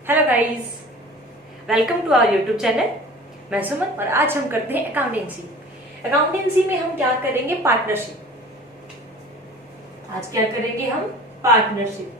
Hello guys, welcome to our YouTube channel. मैं सुमन और आज हम करते हैं अकाउंटेंसी। अकाउंटेंसी में हम क्या करेंगे? पार्टनरशिप। आज क्या करेंगे हम? पार्टनरशिप।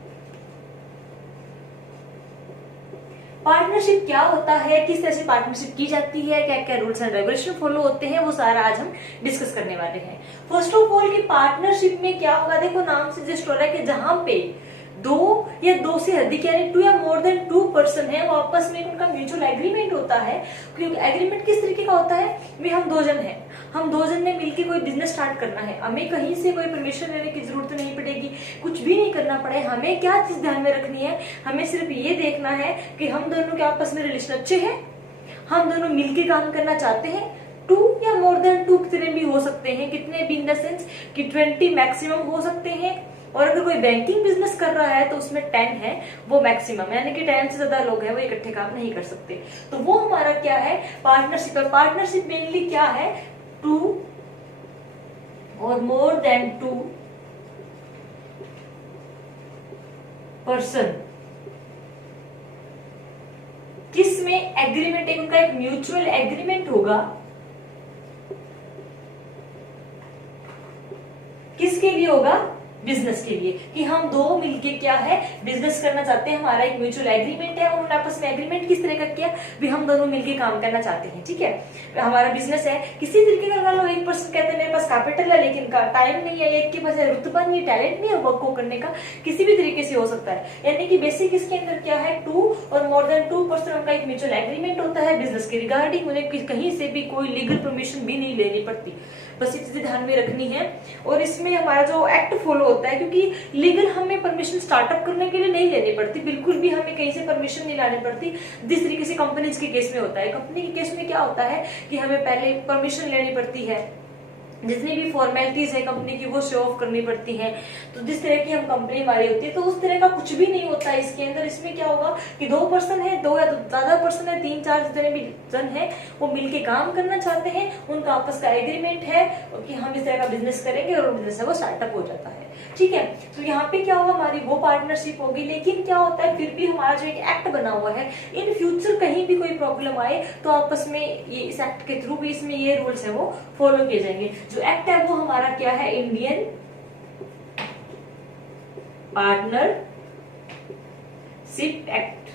पार्टनरशिप क्या होता है, किस तरह से पार्टनरशिप की जाती है, क्या क्या रूल्स एंड रेगुलेशन फॉलो होते हैं, वो सारा आज हम डिस्कस करने वाले हैं। फर्स्ट ऑफ ऑल कि पार्टनरशिप में क्या होगा, देखो नाम से जस्ट हो रहा है कि जहां पे दो या दो से अधिक यानी टू या मोर देन टू पर्सन है, वो आपस में उनका म्यूचुअल एग्रीमेंट होता है। क्योंकि एग्रीमेंट किस तरीके का होता है? भी हम दो जन हैं, हम दो जन ने मिलकर कोई बिजनेस स्टार्ट करना है, हमें कहीं से कोई परमिशन लेने की जरूरत नहीं पड़ेगी, कुछ भी नहीं करना पड़े। हमें क्या चीज ध्यान में रखनी है? हमें सिर्फ ये देखना है कि हम दोनों के आपस में रिलेशन अच्छे हैं, हम दोनों मिलकर काम करना चाहते हैं। टू या मोर देन टू कितने भी हो सकते हैं, कितने भी इन द सेंस कि 20 मैक्सिमम हो सकते हैं। और अगर कोई बैंकिंग बिजनेस कर रहा है तो उसमें 10 है, वो मैक्सिमम, यानी कि 10 से ज्यादा लोग हैं वो इकट्ठे काम नहीं कर सकते। तो वो हमारा क्या है? पार्टनरशिप है। पार्टनरशिप मेनली क्या है? टू और मोर देन टू पर्सन किस में एग्रीमेंट, एक उनका एक म्यूचुअल एग्रीमेंट होगा। किसके लिए होगा? बिजनेस के लिए, कि हम दो मिलके क्या है बिजनेस करना चाहते हैं, हमारा एक म्यूचुअल एग्रीमेंट है। उन्होंने आपस में एग्रीमेंट किस तरह का किया? भी हम दोनों मिलके काम करना चाहते हैं, ठीक है। हमारा बिजनेस है, किसी तरीके का लगा लो, एक पर्सन कहते हैं मेरे पास कैपिटल है लेकिन टाइम नहीं है, एक के पास रुतबा नहीं, टैलेंट नहीं है वर्क को करने का, किसी भी तरीके से हो सकता है। यानी कि बेसिक इसके अंदर क्या है? टू और मोर देन टू पर्सन, उनका एक म्यूचुअल एग्रीमेंट होता है बिजनेस के रिगार्डिंग। उन्हें कहीं से भी कोई लीगल परमिशन भी नहीं लेनी पड़ती, बस ये चीजें ध्यान में रखनी है। और इसमें हमारा जो एक्ट फॉलो होता है, क्योंकि लीगल हमें परमिशन स्टार्टअप करने के लिए नहीं लेनी पड़ती, बिल्कुल भी हमें कहीं से परमिशन नहीं लानी पड़ती, जिस तरीके से कंपनीज के केस में होता है। कंपनी के केस में क्या होता है कि हमें पहले परमिशन लेनी पड़ती है, जितनी भी फॉर्मेलिटीज है कंपनी की वो शो ऑफ करनी पड़ती हैं। तो जिस तरह की हम कंपनी हमारी होती है, तो उस तरह का कुछ भी नहीं होता है इसके अंदर। इसमें क्या होगा कि दो पर्सन है, दो या ज्यादा पर्सन है, 3-4 जितने भी जन है वो मिलके काम करना चाहते हैं, उनका आपस का एग्रीमेंट है कि हम इस तरह का बिजनेस करेंगे और बिजनेस है वो स्टार्टअप हो जाता है, ठीक है। तो यहाँ पे क्या होगा, हमारी वो पार्टनरशिप होगी। लेकिन क्या होता है, फिर भी हमारा जो एक एक्ट बना हुआ है, इन फ्यूचर कहीं भी कोई प्रॉब्लम आए तो आपस में ये इस एक्ट के थ्रू भी इसमें ये रूल्स है वो फॉलो किए जाएंगे। जो एक्ट है वो हमारा क्या है? Indian partnership act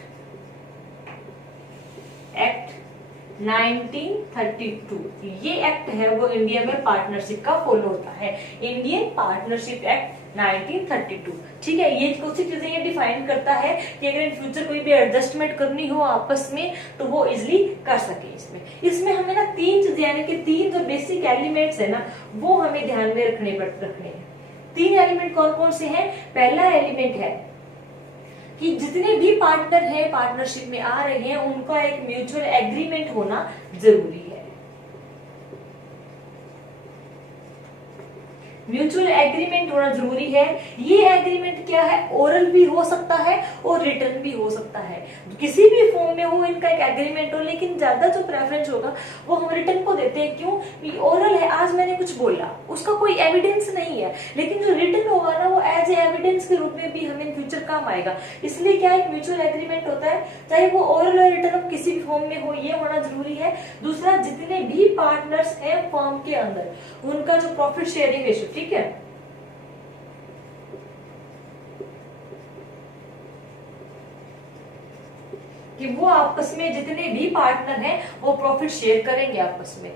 1932। ये एक्ट है वो इंडिया में पार्टनरशिप का फॉलो होता है, इंडियन पार्टनरशिप एक्ट 1932, ठीक है। ये कुछ चीजें ये डिफाइन करता है कि अगर इन फ्यूचर कोई भी एडजस्टमेंट करनी हो आपस में तो वो इजिली कर सके। इसमें हमें ना तीन चीजें, यानी कि तीन जो बेसिक एलिमेंट्स है ना, वो हमें ध्यान में रखने हैं। तीन एलिमेंट कौन कौन से हैं? पहला एलिमेंट है कि जितने भी पार्टनर हैं पार्टनरशिप में आ रहे हैं, उनका एक म्यूचुअल एग्रीमेंट होना जरूरी है। म्यूचुअल एग्रीमेंट होना जरूरी है। ये एग्रीमेंट क्या है? ओरल भी हो सकता है और रिटर्न भी हो सकता है, किसी भी फॉर्म में हो इनका एक एग्रीमेंट हो। लेकिन ज्यादा जो प्रेफरेंस होगा वो हम रिटर्न को देते हैं। क्यों? ओरल है, आज मैंने कुछ बोला, उसका कोई एविडेंस नहीं है, लेकिन जो रिटर्न होगा ना वो एज ए एविडेंस के रूप में भी हमें इन फ्यूचर काम आएगा। इसलिए क्या एक म्यूचुअल एग्रीमेंट होता है, चाहे वो ओरल और रिटर्न किसी भी फॉर्म में हो, ये होना जरूरी है। दूसरा, जितने भी पार्टनर्स हैं फर्म के अंदर, उनका जो प्रॉफिट शेयरिंग रेशियो, ठीक है, कि वो आपस में जितने भी पार्टनर हैं वो प्रॉफिट शेयर करेंगे आपस में।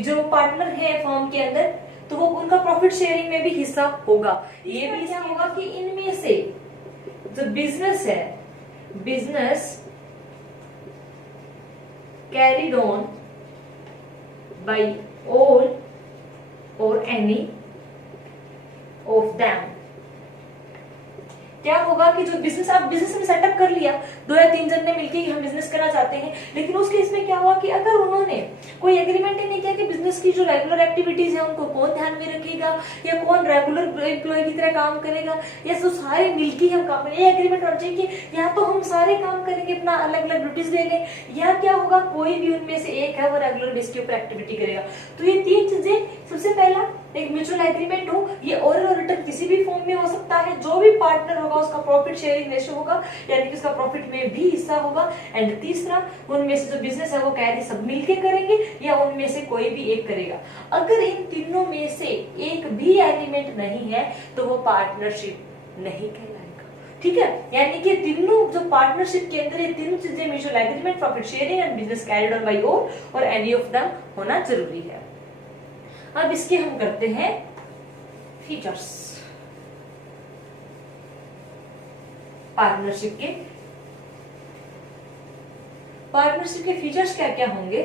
जो पार्टनर है फर्म के अंदर तो वो उनका प्रॉफिट शेयरिंग में भी हिस्सा होगा। ये भी क्या होगा कि इनमें से जो बिजनेस है, business carried on by all or any of them, क्या होगा कि जो बिजनेस आप बिजनेस में सेटअप कर लिया, 2 या 3 जन ने मिलकर हम बिजनेस करना चाहते हैं, लेकिन उस केस में क्या हुआ कि अगर उन्होंने कोई एग्रीमेंट ही नहीं किया कि बिजनेस की जो रेगुलर एक्टिविटीज है उनको कौन ध्यान में रखेगा या कौन रेगुलर एम्प्लॉय की तरह काम करेगा, या तो सारे मिलकर हम काम करेंगे। ये एग्रीमेंट होना चाहिए कि या तो हम सारे काम करेंगे, अपना अलग अलग ड्यूटीज ले लें, या क्या होगा कोई भी उनमें से एक है वो रेगुलर बेस के ऊपर एक्टिविटी करेगा। तो ये 3 चीजें, सबसे पहला एक म्यूचुअल एग्रीमेंट हो, ये ओरल और रिटन किसी भी फॉर्म में हो सकता है। जो भी पार्टनर होगा होगा उसका प्रॉफिट शेयरिंग रेशियो होगा, यानी कि उसका प्रॉफिट में भी हिस्सा होगा। एंड तीसरा, उनमें से जो बिजनेस है वो कैरी सब मिलके करेंगे या उनमें से कोई भी एक करेगा। अगर इन तीनों में से एक भी एलिमेंट नहीं है तो वो पार्टनरशिप नहीं कहलाएगा। ठीक है, यानी कि तीनों जो पार्टनरशिप के अंदर ये तीनों चीजें, mutual agreement, profit sharing and business carried on by all or any of them होना जरूरी है। अब इसके हम करते हैं फीचर्स पार्टनरशिप के। पार्टनरशिप के फीचर्स क्या क्या होंगे?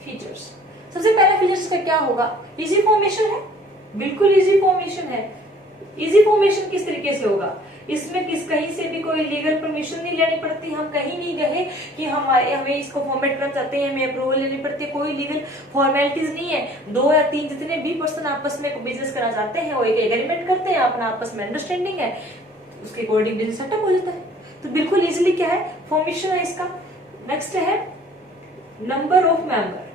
फीचर्स, सबसे पहला फीचर्स का क्या होगा? इजी फॉर्मेशन है, बिल्कुल इजी फॉर्मेशन है। इजी फॉर्मेशन किस तरीके से होगा? इसमें कहीं से भी कोई लीगल परमिशन नहीं लेनी पड़ती। हम कहीं नहीं गए कि हमें इसको फॉर्मेट करना चाहते हैं, हमें अप्रूवल लेनी पड़ती है, कोई लीगल फॉर्मेलिटीज नहीं है। 2 या 3 जितने भी पर्सन आपस में बिजनेस करना चाहते हैं वो एक एग्रीमेंट करते हैं, अपना आपस में अंडरस्टैंडिंग है, उसके अकॉर्डिंग बिजनेस सेटअप हो जाता है। तो बिल्कुल इजिली क्या है, फॉर्मेशन है इसका। नेक्स्ट है number of member.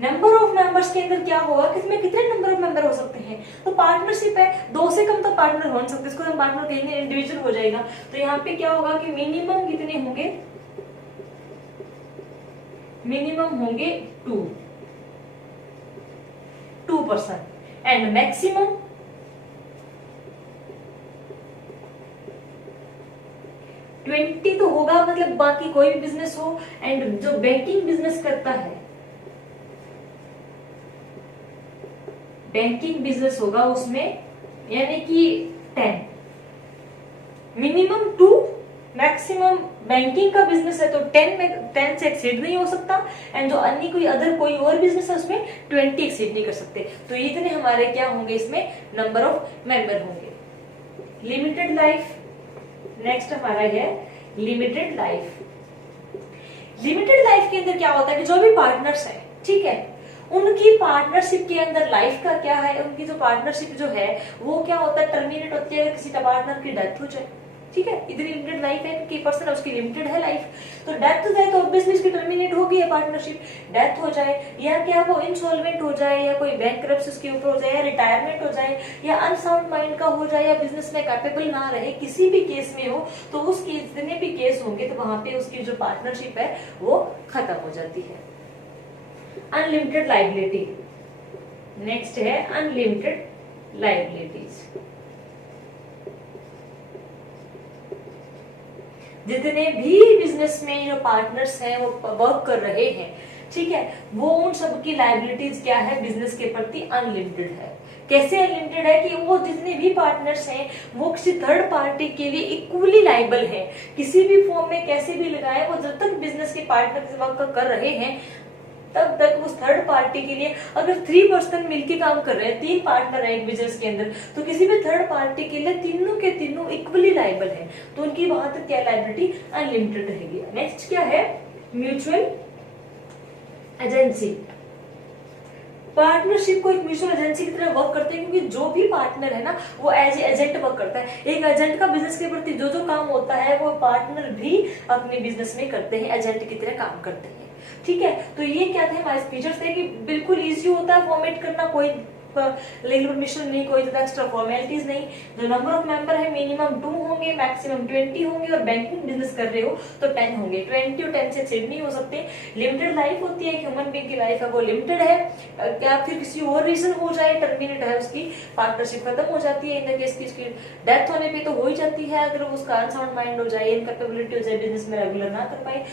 Number of members के अंदर क्या होगा कि इसमें कितने नंबर ऑफ मेंबर हो सकते हैं? तो पार्टनरशिप है, 2 से कम तो पार्टनर हो नहीं सकते, इसको हम पार्टनर कहेंगे, इंडिविजुअल हो जाएगा। तो यहाँ पे क्या होगा कि मिनिमम कितने होंगे? मिनिमम होंगे 2 पर्सन एंड मैक्सिमम 20 तो होगा, मतलब बाकी कोई भी बिजनेस हो। एंड जो बैंकिंग बिजनेस करता है, बैंकिंग बिजनेस होगा उसमें, यानी कि 10, मिनिमम 2, मैक्सिमम बैंकिंग का बिजनेस है तो 10 से एक्सीड नहीं हो सकता। एंड जो अन्य कोई अदर कोई और बिजनेस है उसमें 20 एक्सीड नहीं कर सकते। तो इतने हमारे क्या होंगे इसमें नंबर ऑफ मेंबर होंगे। लिमिटेड लाइफ, नेक्स्ट हमारा है लिमिटेड लाइफ। लिमिटेड लाइफ के अंदर क्या होता है कि जो भी पार्टनर्स है, ठीक है, उनकी पार्टनरशिप के अंदर लाइफ का क्या है, उनकी जो पार्टनरशिप जो है वो क्या होता है, टर्मिनेट होती है अगर किसी का पार्टनर की डेथ हो जाए। ठीक है, इतनी लिमिटेड लाइफ है कि पर्सन है उसकी लिमिटेड है लाइफ। तो डेथ हो जाए तो ऑब्वियसली इसकी टर्मिनेट होगी है पार्टनरशिप। डेथ हो जाए या क्या वो इंसॉल्वेंट हो जाए या कोई बैंकरप्सी उसके ऊपर हो जाए या रिटायरमेंट हो जाए या अनसाउंड माइंड का हो जाए या बिजनेस में कैपेबल ना रहे, किसी भी केस में हो तो उसके जितने भी केस होंगे तो वहां पे उसकी जो पार्टनरशिप है वो खत्म हो जाती है। अनलिमिटेड लाइबिलिटी, नेक्स्ट है अनलिमिटेड लाइबिलिटीज। जितने भी बिजनेस में जो पार्टनर्स हैं वो वर्क कर रहे हैं, ठीक है, वो उन सबकी लाइबिलिटीज क्या है बिजनेस के प्रति अनलिमिटेड है। कैसे अनलिमिटेड है कि वो जितने भी पार्टनर्स हैं वो किसी थर्ड पार्टी के लिए इक्वली लाइबल है, किसी भी फॉर्म में कैसे भी लगाए, वो जब तक बिजनेस के पार्टनर वर्क कर रहे हैं तब तक उस थर्ड पार्टी के लिए, अगर 3 पर्सन मिलके काम कर रहे हैं, 3 पार्टनर है एक बिजनेस के अंदर, तो किसी भी थर्ड पार्टी के लिए तीनों के तीनों इक्वली लाइबल है, तो उनकी वहां तक क्या लाइबिलिटी अनलिमिटेड रहेगी। नेक्स्ट क्या है म्यूचुअल एजेंसी। पार्टनरशिप को एक म्यूचुअल एजेंसी की तरह वर्क करते हैं, क्योंकि जो भी पार्टनर है ना वो एज एजेंट वर्क करता है। एक एजेंट का बिजनेस के प्रति जो जो काम होता है वो पार्टनर भी अपने बिजनेस में करते हैं, एजेंट की तरह काम करते हैं। ठीक है, तो ये क्या थे हमारे फीचर्स थे कि बिल्कुल इजी होता है फॉर्मेट करना, कोई लीगल परमिशन नहीं, कोई एक्स्ट्रा फॉर्मेलिटीज नहीं। जो नंबर ऑफ मेंबर है मिनिमम 2 होंगे, मैक्सिमम 20 होंगे, और बैंकिंग बिजनेस कर रहे हो तो 10 होंगे। 20 और 10 से एक्सीड नहीं हो सकते। लिमिटेड लाइफ होती है, ह्यूमन बीइंग की लाइफ है वो लिमिटेड है, क्या फिर किसी और रीजन हो जाए टर्मिनेट है उसकी पार्टनरशिप खत्म हो जाती है। इन केस की उसकी डेथ होने पर तो हो ही जाती है, अगर उसका अनसाउंड माइंड हो जाए, इनकैपेबिलिटी हो जाए, बिजनेस में रेगुलर ना कर पाए।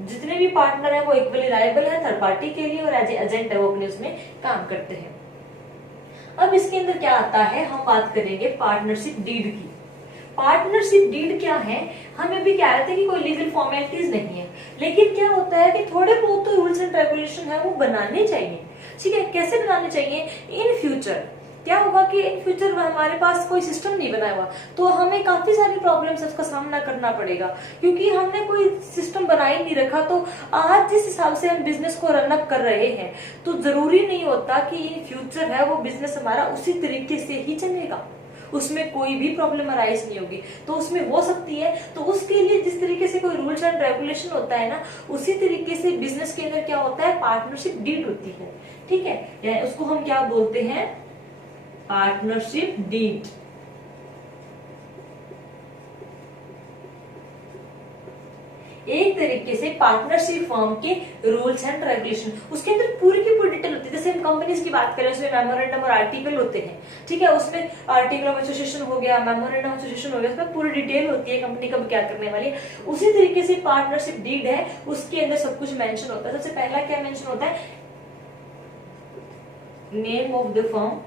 जितने भी पार्टनर है वो इक्वली लायबल है थर्ड पार्टी के लिए, और एज एजेंट है वो अपने उसमें काम करते हैं। अब इसके अंदर क्या आता है, हम बात करेंगे पार्टनरशिप डीड की। पार्टनरशिप डीड क्या है, हम ये भी कह रहे थे कि कोई लीगल फॉर्मेलिटीज नहीं है, लेकिन क्या होता है कि थोड़े बहुत तो रूल्स एंड रेगुलेशन है वो बनाने चाहिए। ठीक है, कैसे बनाने चाहिए, इन फ्यूचर क्या होगा कि इन फ्यूचर हमारे पास कोई सिस्टम नहीं बनाया हुआ तो हमें काफी सारी प्रॉब्लम्स का सामना करना पड़ेगा, क्योंकि हमने कोई सिस्टम बना ही नहीं रखा। तो आज जिस हिसाब से हम बिजनेस को रन अप कर रहे हैं तो जरूरी नहीं होता कि इन फ्यूचर है वो बिजनेस हमारा उसी तरीके से ही चलेगा। उसमें कोई भी प्रॉब्लम अराइज नहीं होगी। तो उसमें हो सकती है, तो उसके लिए जिस तरीके से कोई रूल्स एंड रेगुलेशन होता है ना, उसी तरीके से बिजनेस के अंदर क्या होता है, पार्टनरशिप डीड होती है। ठीक है, यानी उसको हम क्या बोलते हैं, पार्टनरशिप डीड। एक तरीके से पार्टनरशिप फर्म के रूल्स एंड रेगुलेशन, उसके अंदर पूरी की पूरी डिटेल होती है। जैसे हम कंपनीज की बात करें, उसमें मेमोरेंडम और आर्टिकल होते हैं। ठीक है, उसमें आर्टिकल ऑफ एसोसिएशन हो गया, मेमोरेंडम ऑफ एसोसिएशन हो गया, उसमें पूरी डिटेल होती है कंपनी कब क्या करने वाली है। उसी तरीके से पार्टनरशिप डीड है, उसके अंदर सब कुछ मेंशन होता है। सबसे पहला क्या मेंशन होता है, name of the firm,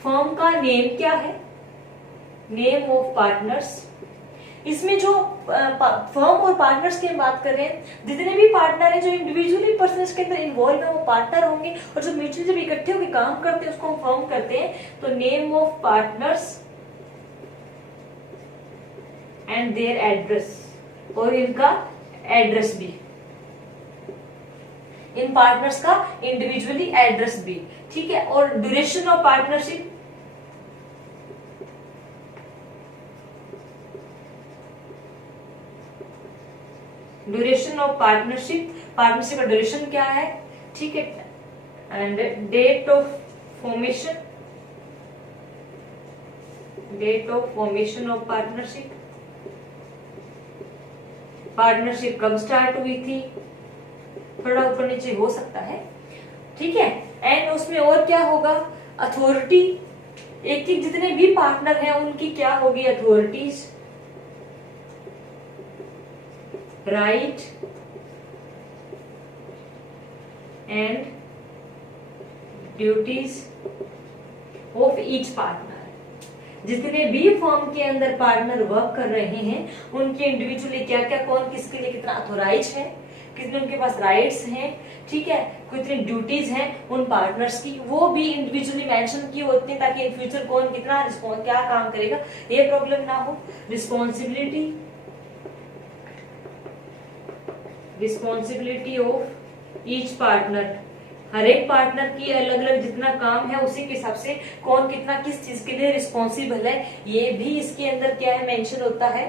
firm का नेम क्या है, नेम ऑफ पार्टनर्स। इसमें जो फर्म और पार्टनर्स की हम बात कर रहे हैं, जितने भी पार्टनर हैं जो इंडिविजुअली पर्सन के अंदर इन्वॉल्व है वो पार्टनर होंगे, और जो म्यूचुअली जब इकट्ठे होकर काम करते हैं उसको हम फर्म करते हैं। तो name of partners and their address, और इनका एड्रेस भी, इन पार्टनर्स का इंडिविजुअली एड्रेस भी। ठीक है, और duration of partnership, duration of partnership, partnership का ड्यूरेशन क्या है। ठीक है, and date of formation, date of formation of partnership, partnership कब स्टार्ट हुई थी, थोड़ा ऊपर नीचे हो सकता है। ठीक है, एंड उसमें और क्या होगा, अथॉरिटी, एक एक जितने भी पार्टनर हैं उनकी क्या होगी, authorities, right and duties of each partner. जितने भी फर्म के अंदर पार्टनर वर्क कर रहे हैं उनके इंडिविजुअली क्या क्या, कौन किसके लिए कितना अथोराइज है, कितने उनके पास राइट्स हैं। ठीक है, कितनी ड्यूटीज हैं उन पार्टनर्स की, वो भी इंडिविजुअली मेंशन की होती है, ताकि इन फ्यूचर कौन कितना रिस्पॉन्स क्या काम करेगा ये प्रॉब्लम ना हो। Responsibility, responsibility of each partner, हर एक पार्टनर की अलग अलग जितना काम है उसी के हिसाब से कौन कितना किस चीज के लिए रिस्पॉन्सिबल है, ये भी इसके अंदर क्या है मेंशन होता है।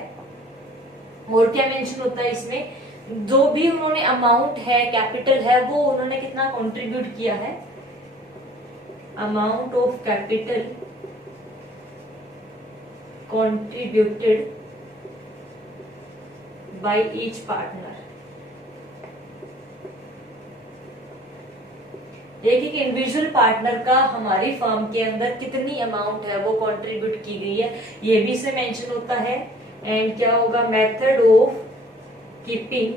और क्या मेंशन होता है इसमें, जो भी उन्होंने अमाउंट है, कैपिटल है, वो उन्होंने कितना कंट्रीब्यूट किया है, amount of capital contributed by each partner. एक एक इंडिविजुअल पार्टनर का हमारी फर्म के अंदर कितनी अमाउंट है वो कंट्रीब्यूट की गई है, ये भी इसमें मेंशन होता है। एंड क्या होगा, method of keeping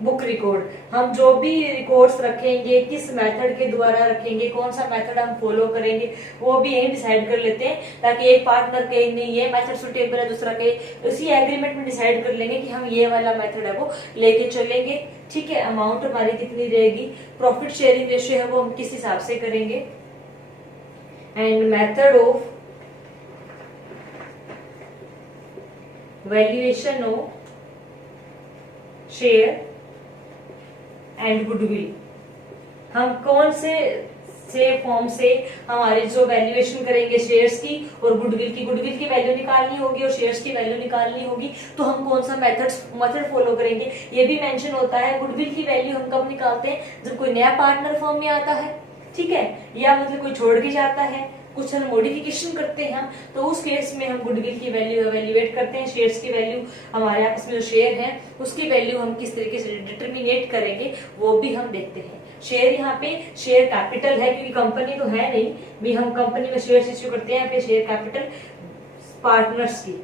book record, हम जो भी रिकॉर्ड्स रखेंगे किस मेथड के द्वारा रखेंगे, कौन सा मेथड हम फॉलो करेंगे, वो भी यही डिसाइड कर लेते हैं, ताकि एक पार्टनर कहे नहीं ये मेथड सुटेबल है, दूसरा कहे, उसी एग्रीमेंट में डिसाइड कर लेंगे कि हम ये वाला मेथड है वो लेके चलेंगे। ठीक है, अमाउंट हमारी कितनी रहेगी, प्रॉफिट शेयरिंग रेशियो है वो हम किस हिसाब से करेंगे। And method of valuation of share and goodwill, हम कौन से फॉर्म से हमारे जो वैल्यूएशन करेंगे शेयर्स की और गुडविल की वैल्यू निकालनी होगी और शेयर्स की वैल्यू निकालनी होगी, तो हम कौन सा मेथड फॉलो करेंगे ये भी मेंशन होता है। गुडविल की वैल्यू हम कब निकालते हैं, जब कोई नया पार्टनर फर्म में आता है, ठीक है, या मतलब कोई छोड़ के जाता है, कुछ हम मॉडिफिकेशन करते हैं हम, तो उस केस में हम गुडविल की वैल्यू एवेल्युएट करते हैं। शेयर्स की वैल्यू, हमारे आपस में जो शेयर है उसकी वैल्यू हम किस तरीके से डिटरमिनेट करेंगे वो भी हम देखते हैं। शेयर, यहाँ पे शेयर कैपिटल है क्योंकि कंपनी तो है नहीं, भी हम कंपनी में शेयर इश्यू करते हैं, यहाँ पे शेयर कैपिटल पार्टनर्स की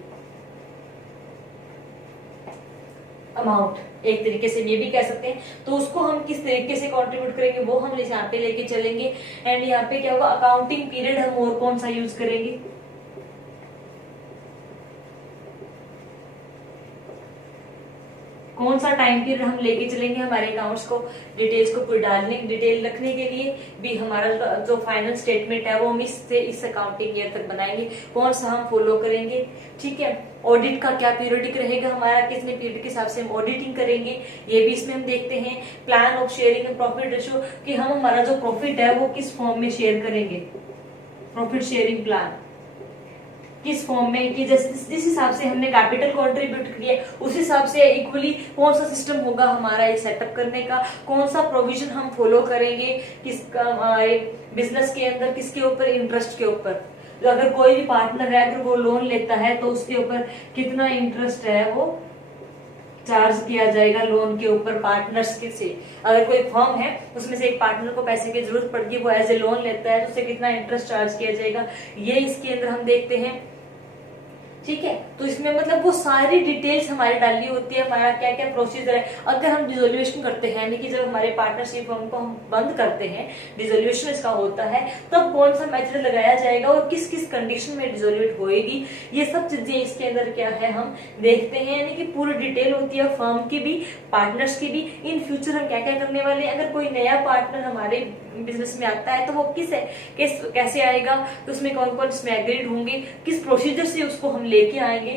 अमाउंट एक तरीके से ये भी कह सकते हैं। तो उसको हम किस तरीके से कंट्रीब्यूट करेंगे वो हम यहाँ पे लेके चलेंगे। एंड यहाँ पे क्या होगा, अकाउंटिंग पीरियड हम और कौन सा यूज करेंगे, कौन सा टाइम पीरियड हम लेके चलेंगे हमारे अकाउंट्स को, डिटेल्स को पूरी डालने डिटेल रखने के लिए भी हमारा जो फाइनल स्टेटमेंट है वो हम इस अकाउंटिंग ईयर तक बनाएंगे, कौन सा हम फॉलो करेंगे, ठीक है। ऑडिट का क्या पीरियडिक रहेगा हमारा, कितने पीरियड के हिसाब से हम ऑडिटिंग करेंगे, ये भी इसमें हम देखते हैं। Plan of sharing and profit ratio, कि हम हमारा जो प्रॉफिट है वो किस फॉर्म में शेयर करेंगे, प्रॉफिट शेयरिंग प्लान किस फॉर्म में, कि जिस हिसाब से हमने कैपिटल कंट्रीब्यूट किया उस हिसाब से इक्वली कौन सा सिस्टम होगा हमारा ये सेटअप करने का, कौन सा प्रोविजन हम फॉलो करेंगे, किस बिजनेस के अंदर किसके ऊपर, इंटरेस्ट के ऊपर। तो अगर कोई भी पार्टनर है अगर वो लोन लेता है तो उसके ऊपर कितना इंटरेस्ट है वो चार्ज किया जाएगा लोन के ऊपर पार्टनर्स के से। अगर कोई फर्म है उसमें से एक पार्टनर को पैसे की जरूरत पड़ गई, वो एज ए लोन लेता है तो उसे कितना इंटरेस्ट चार्ज किया जाएगा, ये इसके अंदर हम देखते हैं, ठीक है। तो इसमें मतलब वो सारी डिटेल्स हमारी डालनी होती है, हमारा क्या क्या प्रोसीजर है। अगर हम डिसोल्यूशन करते हैं, यानी कि जब हमारे पार्टनरशिप फर्म को हम बंद करते हैं, डिसोल्यूशन इसका होता है, तब कौन सा मेथड लगाया जाएगा और किस किस कंडीशन में डिसोल्यूट होएगी, ये सब चीजें इसके अंदर क्या है हम देखते हैं। यानी कि पूरी डिटेल होती है फर्म की भी, पार्टनर्स की भी, इन फ्यूचर हम क्या क्या करने वाले हैं। अगर कोई नया पार्टनर हमारे बिजनेस में आता है तो वो कैसे आएगा, तो उसमें कौन कौन इसमें एग्रीड होंगे, किस प्रोसीजर से उसको हम लेके आएंगे,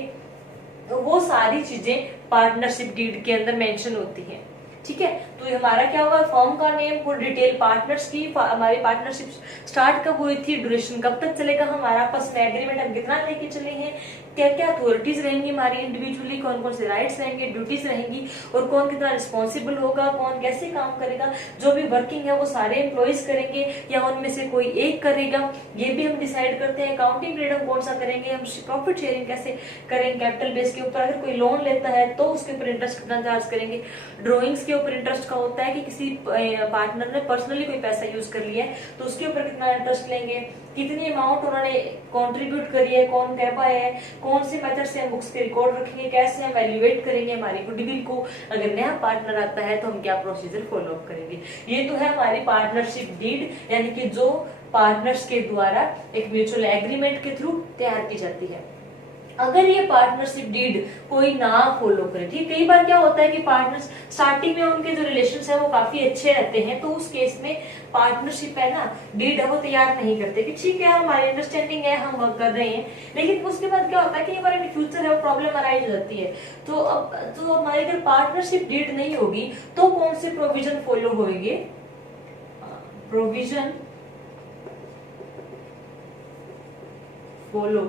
तो वो सारी चीजें पार्टनरशिप डीड के अंदर मेंशन होती हैं, ठीक है। तो हमारा क्या होगा, फर्म का नेम, पूरी डिटेल, पार्टनर्स की, हमारी पार्टनरशिप स्टार्ट कब हुई थी, ड्यूरेशन कब तक चलेगा हमारा, आपस में एग्रीमेंट हम कितना लेके चले हैं, क्या क्या अथॉरिटीज रहेंगी हमारी इंडिविजुअली, कौन कौन से राइट्स रहेंगे, ड्यूटीज रहेंगी, और कौन कितना रिस्पॉन्सिबल होगा, कौन कैसे काम करेगा, जो भी वर्किंग है वो सारे एम्प्लॉइज करेंगे या उनमें से कोई एक करेगा, ये भी हम डिसाइड करते हैं। अकाउंटिंग पीरियड हम कौन सा करेंगे, हम प्रॉफिट शेयरिंग कैसे करेंगे कैपिटल बेस के ऊपर, अगर कोई लोन लेता है तो उसके ऊपर इंटरेस्ट कितना चार्ज करेंगे, ड्रॉइंग्स के ऊपर इंटरेस्ट का होता है कि किसी पार्टनर ने पर्सनली कोई पैसा यूज कर लिया है तो उसके ऊपर कितना इंटरेस्ट लेंगे, कितनी अमाउंट उन्होंने कंट्रीब्यूट करी है, कौन कह पाया है, कौन से मेथड से हम बुक्स के रिकॉर्ड रखेंगे, कैसे हम वैल्यूएट करेंगे हमारी गुडविल को, अगर नया पार्टनर आता है तो हम क्या प्रोसीजर फॉलो अप करेंगे। ये तो है हमारी पार्टनरशिप डीड, यानी कि जो पार्टनर्स के द्वारा एक म्यूचुअल एग्रीमेंट के थ्रू तैयार की जाती है। अगर ये पार्टनरशिप डीड कोई ना फॉलो करे, ठीक, कई बार क्या होता है कि पार्टनर्स स्टार्टिंग में उनके जो रिलेशंस है वो काफी अच्छे रहते हैं, तो उस केस में पार्टनरशिप है ना डीड है वो तैयार नहीं करते कि ठीक है हमारी अंडरस्टैंडिंग है हम वर्क कर रहे हैं, लेकिन उसके बाद क्या होता है कि हमारे फ्यूचर है वो प्रॉब्लम अराइज हो जाती है। तो अब तो हमारी अगर पार्टनरशिप डीड नहीं होगी तो कौन से प्रोविजन फॉलो होंगे, provision follow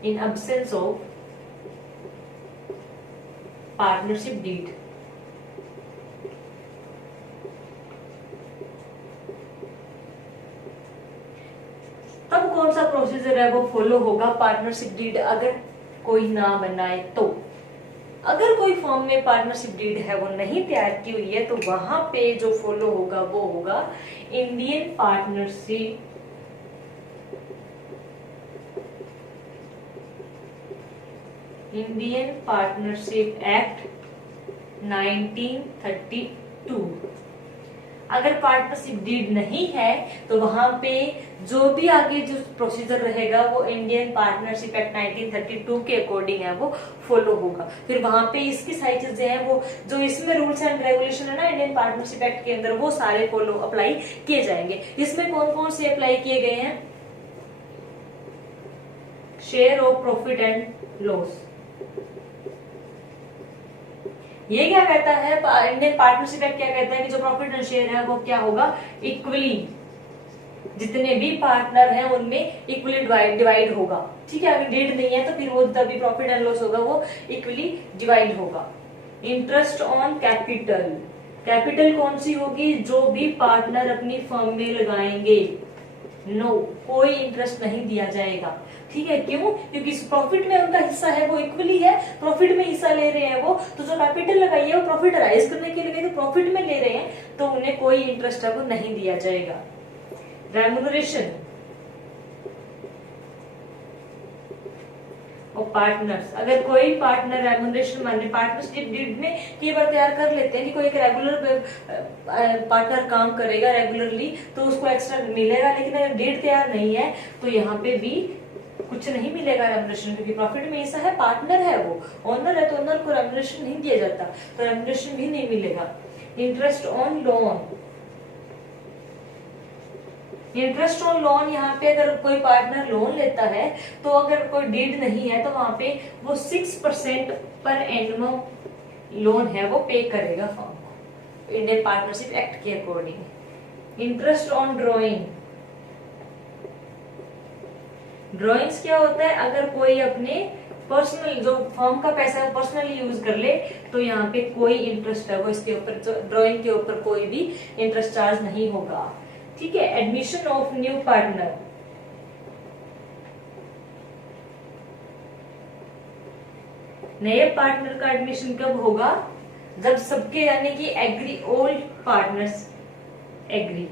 in absence of partnership deed। तब कौन सा प्रोसीजर है वो फॉलो होगा पार्टनरशिप डीड अगर कोई ना बनाए तो। अगर कोई फॉर्म में पार्टनरशिप डीड है वो नहीं तैयार की हुई है तो वहां पे जो फॉलो होगा वो होगा इंडियन पार्टनरशिप एक्ट 1932। अगर पार्टनरशिप डीड नहीं है तो वहां पे जो भी आगे जो प्रोसीजर रहेगा वो इंडियन पार्टनरशिप एक्ट 1932 के अकॉर्डिंग है वो फॉलो होगा। फिर वहां पे इसकी सारी चीजें हैं वो जो इसमें रूल्स एंड रेगुलेशन है ना इंडियन पार्टनरशिप एक्ट के अंदर वो सारे फॉलो अप्लाई किए जाएंगे। इसमें कौन कौन से अप्लाई किए गए हैं, share of profit and loss, ये क्या कहता है इंडियन पार्टनरशिप एक्ट क्या कहता है कि जो प्रॉफिट एंड शेयर है वो क्या होगा इक्वली, जितने भी पार्टनर हैं उनमें इक्वली डिवाइड होगा, ठीक है। अगर डीड नहीं है तो फिर वो तभी प्रॉफिट एंड लॉस होगा वो इक्वली डिवाइड होगा। इंटरेस्ट ऑन कैपिटल, कैपिटल कौन सी होगी, जो भी पार्टनर अपनी फर्म में लगाएंगे, नो कोई इंटरेस्ट नहीं दिया जाएगा, ठीक है। क्यों, क्योंकि प्रॉफिट में उनका हिस्सा है वो इक्वली है, प्रॉफिट में हिस्सा ले रहे हैं वो, तो जो कैपिटल लगाई है वो प्रॉफिट राइज करने के लिए तो प्रॉफिट में ले रहे हैं तो उन्हें कोई इंटरेस्ट है वो नहीं दिया जाएगा। रेम्यूनरेशन और पार्टनर्स, अगर कोई पार्टनर रेम्यूनरेशन माने पार्टनरशिप डीड में कई बार तैयार कर लेते हैं कि कोई एक रेगुलर पार्टनर काम करेगा रेगुलरली तो उसको एक्स्ट्रा मिलेगा, लेकिन अगर डीड तैयार नहीं है तो यहाँ पे भी कुछ नहीं मिलेगा रेम्युनरेशन, क्योंकि प्रॉफिट में ऐसा है, पार्टनर है वो, ओनर है तो ओनर को रेम्युनरेशन नहीं दिया जाता, तो रेम्युनरेशन भी नहीं मिलेगा। Interest on loan, interest on loan, यहाँ पे अगर कोई पार्टनर लोन लेता है तो अगर कोई डीड नहीं है तो वहां पे वो 6% पर एनुअम लोन है वो पे करेगा फर्म को, इंडियन पार्टनरशिप एक्ट के according. Interest on drawing, drawings क्या होता है, अगर कोई अपने पर्सनल जो फर्म का पैसा है पर्सनली यूज कर ले तो यहाँ पे कोई इंटरेस्ट है वो इसके ऊपर, ड्रॉइंग के ऊपर कोई भी इंटरेस्ट चार्ज नहीं होगा। ठीक है। एडमिशन ऑफ न्यू पार्टनर, नए पार्टनर का एडमिशन कब होगा, जब सबके यानी कि एग्री, ओल्ड पार्टनर्स एग्री,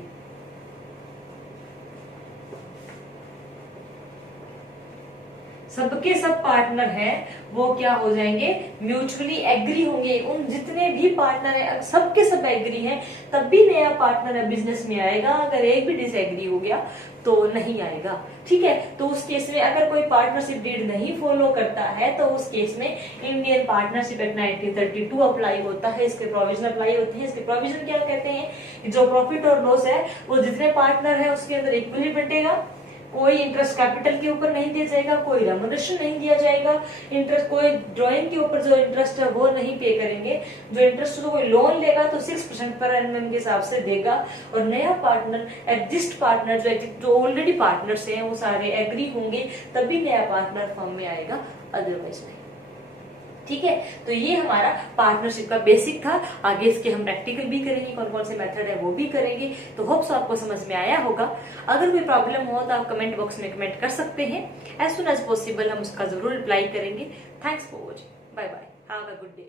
सबके सब पार्टनर हैं वो क्या हो जाएंगे, म्यूचुअली एग्री होंगे। उन जितने भी पार्टनर हैं सबके सब एग्री हैं तब भी नया पार्टनर है बिजनेस में आएगा, अगर एक भी डिसएग्री हो गया तो नहीं आएगा। ठीक है। तो उस केस में अगर कोई पार्टनरशिप डीड नहीं फॉलो करता है तो उस केस में इंडियन पार्टनरशिप एक्ट 1932 अप्लाई होता है, इसके प्रोविजन अप्लाई होते हैं। इसके प्रोविजन क्या कहते हैं, जो प्रॉफिट और लॉस है वो जितने पार्टनर है उसके अंदर इक्वली बंटेगा, कोई इंटरेस्ट कैपिटल के ऊपर नहीं दिया जाएगा, कोई रेम्युनरेशन नहीं दिया जाएगा, इंटरेस्ट कोई ड्राइंग के ऊपर जो इंटरेस्ट है वो नहीं पे करेंगे। जो इंटरेस्ट तो कोई लोन लेगा तो 6% पर एनम के हिसाब से देगा, और नया पार्टनर, एग्जिस्ट पार्टनर जो ऑलरेडी पार्टनर्स हैं वो सारे एग्री होंगे तभी नया पार्टनर फर्म में आएगा, अदरवाइज नहीं। ठीक है। तो ये हमारा पार्टनरशिप का बेसिक था। आगे इसके हम प्रैक्टिकल भी करेंगे, कौन कौन से मेथड है वो भी करेंगे। तो होप्स आपको समझ में आया होगा। अगर कोई प्रॉब्लम हो तो आप कमेंट बॉक्स में कमेंट कर सकते हैं, एज सुन एज पॉसिबल हम उसका जरूर रिप्लाई करेंगे। Thanks for watching, bye bye, have a good day.